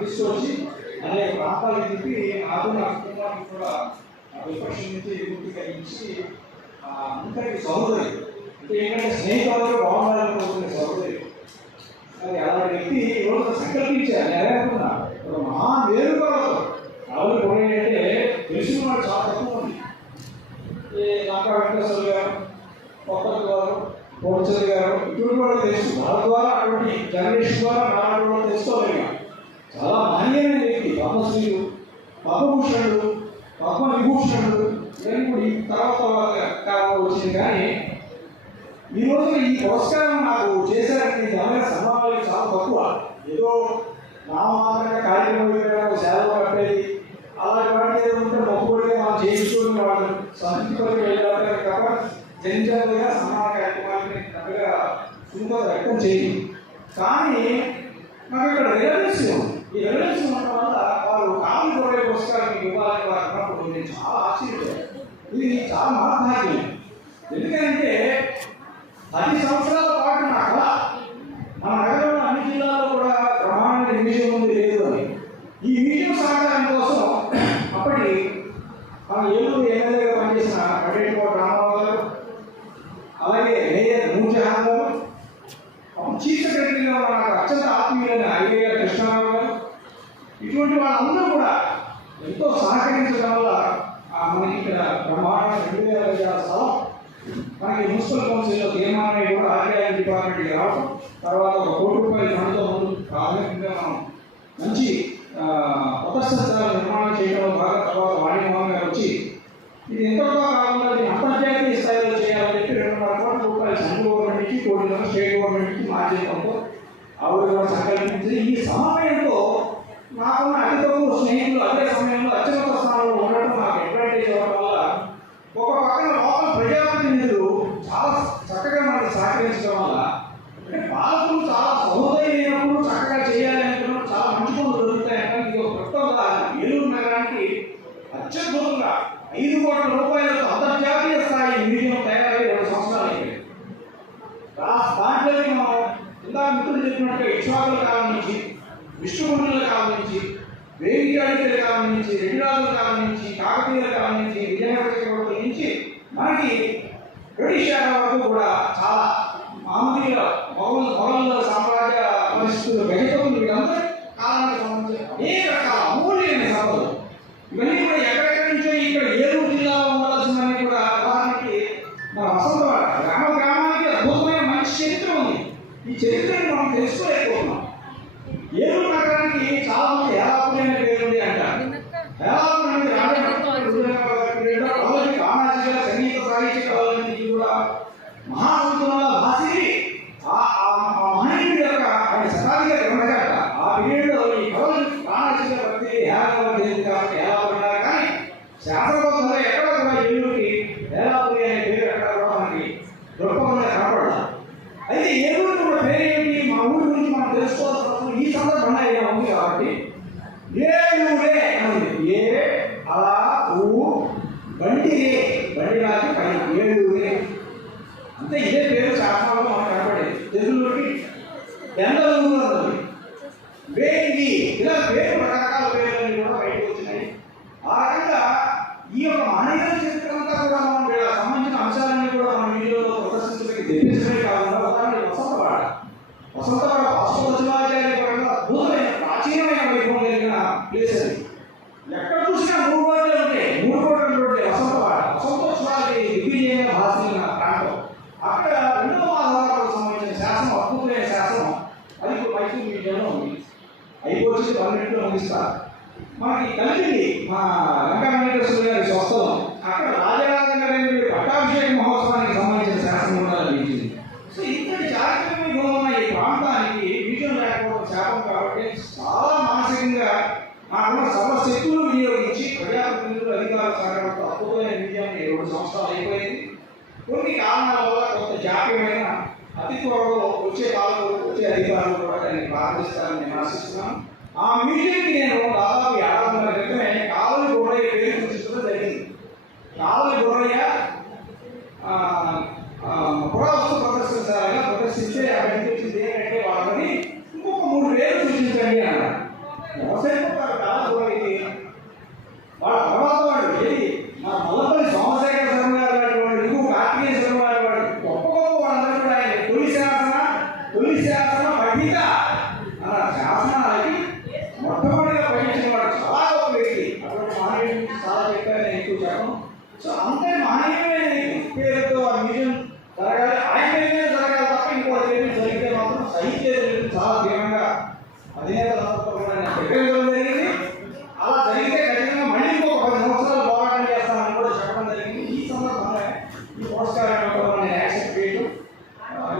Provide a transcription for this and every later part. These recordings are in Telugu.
తీసుకొచ్చి అనే ప్రాంతాలకు తిప్పి నాకు కుటుంబానికి కూడా ఆ విపక్షం నుంచి విముక్తి కలిగించి ఆ, సహోదరి. అంటే ఏంటంటే స్నేహితులు బాగుండాలని కోరుకునే సహోదరి. అది అలాంటి వ్యక్తి ఎవరితో సంకల్పించారు. నెరవేరుకున్నా ఒక మహా మేలుపడదు రావులు పోయేటంటే తెలిసిన వాడు చాలా తక్కువ ఉంది నాకా వెంకటేశ్వర గారు కొత్త గారు పోర్చల్ గారు ఇటువంటి వాళ్ళు తెలుసు. వాళ్ళ ద్వారా అటువంటి జనరేషన్ ద్వారా నాలుగు చాలా మాన్యమైన వ్యక్తి పద్మశ్రీలు పద్మభూషణుడు పద్మ విభూషణుడు ఇవన్నీ కూడా ఈ తర్వాత కాలంలో వచ్చింది. కానీ ఈ రోజు ఈ పురస్కారం నాకు చేశారని జనరల్ సంభావాలు చాలా తక్కువ. ఏదో నామమాత్రంగా కార్యక్రమం పెట్టడం సేవలు కట్టేది. అలాంటి వాటికి ఏదో ఉంటే మొక్కుబడిగా మనం చేయించుకుని వాళ్ళు సంతృప్తిపరికి వెళ్ళాలి తప్ప జనజనులుగా సమాన కార్యక్రమాన్ని పెద్దగా సుందర వ్యక్తం చేయి కానీ నాకు ఇక్కడ రిలవెన్స్ ఉంది. ఈ రిలవెన్స్ ఉండటం వల్ల వారు కాలు కొడే పుస్తకాలు మీకు ఇవ్వాలని వారు అన్నప్పుడు నేను చాలా ఆశ్చర్యపోయాను. ఇది చాలా మహాభాగ్యం. ఎందుకంటే పది సంవత్సరాలు పాటు నా కళ మన నగరంలో అన్ని జిల్లాల్లో కూడా బ్రహ్మాండ మ్యూజియం ఉంది లేదు అని ఈ మ్యూజియం సహకారం కోసం అప్పటి మన ఏలూరు ఎమ్మెల్యేగా పనిచేసిన కటేటికోట రామారావు గారు అలాగే మేయర్ నూర్జహాన్ గారు అప్పుడు చీఫ్ సెక్రటరీగా ఉన్న నాకు అత్యంత ఆత్మీయులైన ఐఏఆర్ కృష్ణారావు గారు ఉన్నటువంటి వాళ్ళందరూ కూడా ఎంతో సహకరించడం వల్ల మనకి ఇక్కడ బ్రహ్మాండ రెండు వేల గజాల స్థలం మనకి మున్సిపల్ కౌన్సిల్లో తీర్మానం కూడా ఆర్టీఐ డిపార్ట్మెంట్కి రావడం తర్వాత ఒక కోటి రూపాయల ఫండ్తో ముందు ప్రాథమికంగా మనం మంచి ఆ, ప్రదర్శనశాల నిర్మాణం చేయడంలో బాగా తర్వాత వాణి మోహన్ గారు వచ్చి ఇది ఎంతగా కాకుండా దీన్ని అంతర్జాతీయ స్థాయిలో చేయాలని చెప్పి రెండున్నర కోట్ల రూపాయలు సెంట్రల్ గవర్నమెంట్ నుంచి కోటిన్నర స్టేట్ గవర్నమెంట్ నుంచి మార్చేయడంతో ఆవిడ కూడా సంకల్పించి ఈ సమన్వయంతో మాకు అతి తక్కువ స్నేహితులు అదే సమయంలో అత్యున్నత స్థానంలో ఉండటం మాకు అడ్వాంటేజ్ అవ్వడం వల్ల ఒక పక్కన లోపల ప్రజాప్రతినిధులు చాలా చక్కగా మనకు సహకరించడం వల్ల అంటే పాలకులు చాలా సహోదయమైనప్పుడు చక్కగా చేయాలి అనుకున్నప్పుడు చాలా మంచి పనులు దొరుకుతాయంటే ఇది ఒక ఉదాహరణ ఏలూరు నగరానికి అత్యద్భుతంగా ఐదు కోట్ల రూపాయలతో అంతర్జాతీయ స్థాయి మ్యూజియం తయారై రెండు సంవత్సరాలు అయింది దాంట్లో మనం ఇందాక మిత్రులు చెప్పినట్టుగా ఇక్ష్వాకుల కాలం నుంచి విష్ణుకుండుల కాలం నుంచి వేగిచాడికల కాలం నుంచి రెడ్డిరాజుల కాలం నుంచి కాకతీయుల కాలం నుంచి విజయనగర చక్రవర్తుల నుంచి మనకి బ్రిటిష్ era వరకు కూడా చాలా మామూలుగా మొఘల్ మొఘల్ సామ్రాజ్య పరిస్థితులు గజపతులు వీళ్ళందరూ కాలానికి సంబంధించిన అనేక రకాల అమూల్యమైన సంపదలు ఇవన్నీ కూడా ఎక్కడెక్కడి నుంచో ఇక్కడ ఏలూరు జిల్లాలో ఉండాల్సిందని కూడా ఉదాహరణకి మన అసలు గ్రామ గ్రామానికి అద్భుతమైన మంచి చరిత్ర ఉంది. ఈ చరిత్రను మనం తెలుసుకోలేదు ఏలూరు నగరానికి చాలా మంది ఏలాపురైన పేరుంది అంటారు ఏలాపురం అనేది రాజమండ్రి కామాజిగా సంగీత సాహిత్య కళలన్నింటినీ కూడా మహాసముద్రంలో భాషి ఆ ఆ ఆ మహనీయుడి యొక్క ఆయన శతాధిక ఉండగట ఆ పీరియడ్లో ఈ కళలు కామాజిగా ప్రతి ఏలాపురం జరిగింది కాబట్టి ఏలాపురం అన్నారు కానీ శాస్త్రబోధంలో ఎక్కడ కూడా ఏలూరుకి వేలాపురి అనే పేరు ఎక్కడ కూడా మనకి దృక్పథంలో కనపడాలి అయితే ఏ ఉన్న పేరు ఏంటి? మా ఊరి గురించి మనం తెలుసుకోవాల్సిన ఈ సందర్భంగా ఇలా ఉంది కాబట్టి ఏ ఊరే అని ఏ అలా ఊ బండి బండి రాజు పైన ఏడు అంటే ఇదే పేరు శాస్త్రంలో మనకు కనపడేది. తెలుగులోకి ఎందల ఊరు అన్నది వేయింది ఇలా పేరు రకరకాల పేర్లన్నీ కూడా బయటకు వచ్చినాయి. ఆ వసంతవాడ వాస్తవ పరంగా అద్భుతమైన ప్రాచీనమైన వైభవం కలిగిన ప్లేస్ అది. ఎక్కడ చూసినా మూడు కోట్లు మూడు కోట్లు ఉంటాయి వసంతవాడ. వసంతోత్సవాలకి దిగ్విజయంగా భాషించిన ప్రాంతం. అక్కడ రెండవ మాధవరావుకు సంబంధించిన శాసనం అద్భుతమైన శాసనం. అది ఇప్పుడు మైసూరు మ్యూజియంలో ఉంది. అయిపోయి పన్నెండులో ముగిస్తారు మనకి కలిగింది మా లంకా వెంకటేశ్వర గారి స్వస్థలం అక్కడ రాజరాజ నరేంద్రుడి పట్టాభిషేక మహోత్సవానికి సంబంధించిన శాసనం కూడా లభించింది సో ఇంతటి చారిత్రక ఉన్న ఈ ప్రాంతానికి మ్యూజియం లేకపోవడం శాపం కాబట్టి చాలా మానసికంగా నాకున్న సర్వశక్తులు వినియోగించి ప్రజాప్రతినిధులు అధికారుల సహకారంతో అద్భుతమైన మ్యూజియం రెండు సంవత్సరాలు అయిపోయింది కొన్ని కారణాల వల్ల కొంత జాప్యమైన అతి త్వరలో వచ్చే కాలంలో వచ్చే అధికారులు కూడా నేను ప్రారంభిస్తారని నేను ఆశిస్తున్నాను. ఆ మ్యూజియంకి నేను దాదాపు ఏడాదిన్నర క్రితమే కావలి గోడయ్య పేరు సూచించడం జరిగింది. కావలి గోడయ్య ఆ, ఆ, పురావస్తు ప్రదర్శనశాలగా ప్రదర్శించే అక్కడికి వచ్చింది ఏంటంటే వాళ్ళని ఇంకొక మూడు వేలు సూచించండి అన్నారు వ్యవసాయం ఒక కాదు ఇది వాళ్ళ తర్వాత వాడు ఏది మా మల్లపల్లి సోమశేఖర శర్మ గారు లాంటి వాడు ఇంకొక కార్తీయ శర్మ గారు వాడు గొప్ప గొప్ప వాళ్ళందరూ కూడా ఆయన తొలి శాసన తొలి శాసన పఠిత అన్న శాసనాలకి మొట్టమొదటిగా పఠించిన వాడు చాలా గొప్ప వ్యక్తి అటువంటి మహనీయుడు చాలా చెప్పారు నేను ఎక్కువ చెప్పను సో అంతే మహనీయమైన పేరుతో ఆ మ్యూజియం జరగాలి. ఆయన పేరు జరగాలి తప్ప ఇంకోటి పేరు జరిగితే మాత్రం సాహిత్య చాలా తీవ్రంగా అధినేతలందరితో ప్రకటించడం జరిగింది. అలా జరిగితే ఖచ్చితంగా మళ్ళీ ఇంకో పది సంవత్సరాలు పోరాటం చేస్తానని కూడా చెప్పడం జరిగింది. ఈ సందర్భంగా ఈ పురస్కారం యాక్సెప్ట్ చేయడం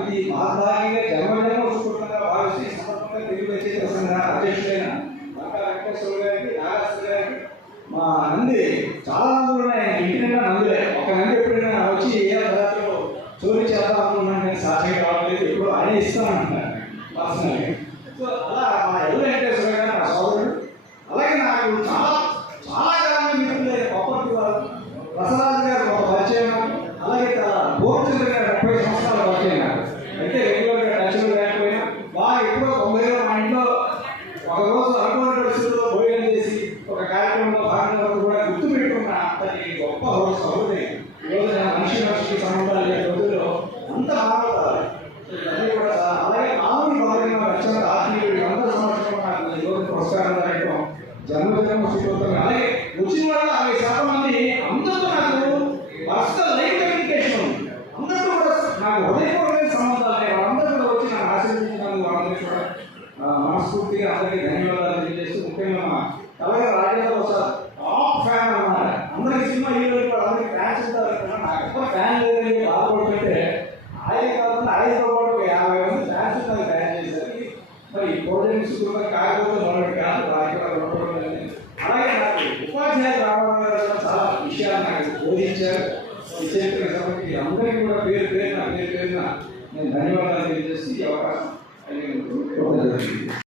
ఇది మహాత్మాగాంధీ జన్మదినం ఉత్స్ఫూర్తంగా భావిస్తే ఈ సందర్భంగా తెలుగు రచయిత సంఘ అధ్యక్షుడైన లంకా వెంకటేశ్వర గారికి నాగేశ్వర గారికి మా నంది చాలా నందులు ఉన్నాయి ఇంటి నిండా నందులే. ఒక నంది ఎప్పుడైనా వచ్చి ఏ పదార్థంలో చోరీ చేద్దాం అనుకున్నాను నేను సాక్షి కావట్లేదు. ఇప్పుడు ఆయన ఇస్తానంటున్నారు పర్సనల్గా. సో అలా మా ఎల్లు వెంకటేశ్వర గారు నా సోదరుడు అలాగే నాకు చాలా చాలా కాలంగా మిత్రులు కొప్పటి వారు రసరాజు గారు ఒక పరిచయం అలాగే గోపచంద్ర గారు ముప్పై సంవత్సరాల పరిచయం నాకు. అయితే రెగ్యులర్గా టచ్లు లేకపోయినా బాగా ఎప్పుడో తొంభైలో మా ఇంట్లో ఒకరోజు రోజు అనుకోని పరిస్థితుల్లో భోజనం చేసి ఒక కార్యక్రమంలో భాగంగా కూడా గుర్తు పెట్టుకున్న అంతటి గొప్ప సౌకర్యం ఈరోజు నేను మనిషి మనిషికి సంబంధాలు లేని రోజుల్లో అంత మానవతాలి ఇవన్నీ కూడా చాలా- అలాగే మామూలు భాగంగా రచన ఆత్మీయుడు అందరూ సంవత్సరం నాకు ఈ రోజు పురస్కారం రాయటం జన్మదినం శుభోత్సవం అలాగే వచ్చిన వాళ్ళ అరవై శాతం మంది అందరితో నాకు పర్సనల్ లైఫ్ కమ్యూనికేషన్ ఉంది అందరితో కూడా నాకు హృదయపూర్వకమైన సంబంధాలు ఉన్నాయి వాళ్ళందరూ కూడా వచ్చి నన్ను ఆశీర్వదించినందుకు వాళ్ళందరికీ కూడా ఆ, మనస్ఫూర్తిగా అందరికీ ధన్యవాదాలు తెలియజేస్తూ ముఖ్యంగా మా అలాగే రాజేంద్ర ప్రసాద్ టాప్ ఫ్యాన్ అన్నారు అందరికి సినిమా హీరోలు కూడా అందరికి ఫ్యాన్స్ ఉంటారు నాకు ఎక్కువ ఫ్యాన్ లేదని బాధపడుతుంటే ఆయన కాకుండా ఆయనతో పాటు ఒక యాభై మంది ఫ్యాన్స్ ఉంటారు తయారు చేశారు. ఇది మరి ప్రోజెక్ట్స్ కూడా కాకపోతే మనకి కాదు రాజకీయాలు కూడా అలాగే నాకు ఉపాధ్యాయులు రావడం గారు చాలా విషయాలు నాకు బోధించారు. ఈ చెప్పిన సభకి అందరికీ కూడా పేరు పేరున పేరు పేరున నేను ధన్యవాదాలు తెలియజేసి ఈ అవకాశం కలిగినందుకు. కృతజ్ఞతలు.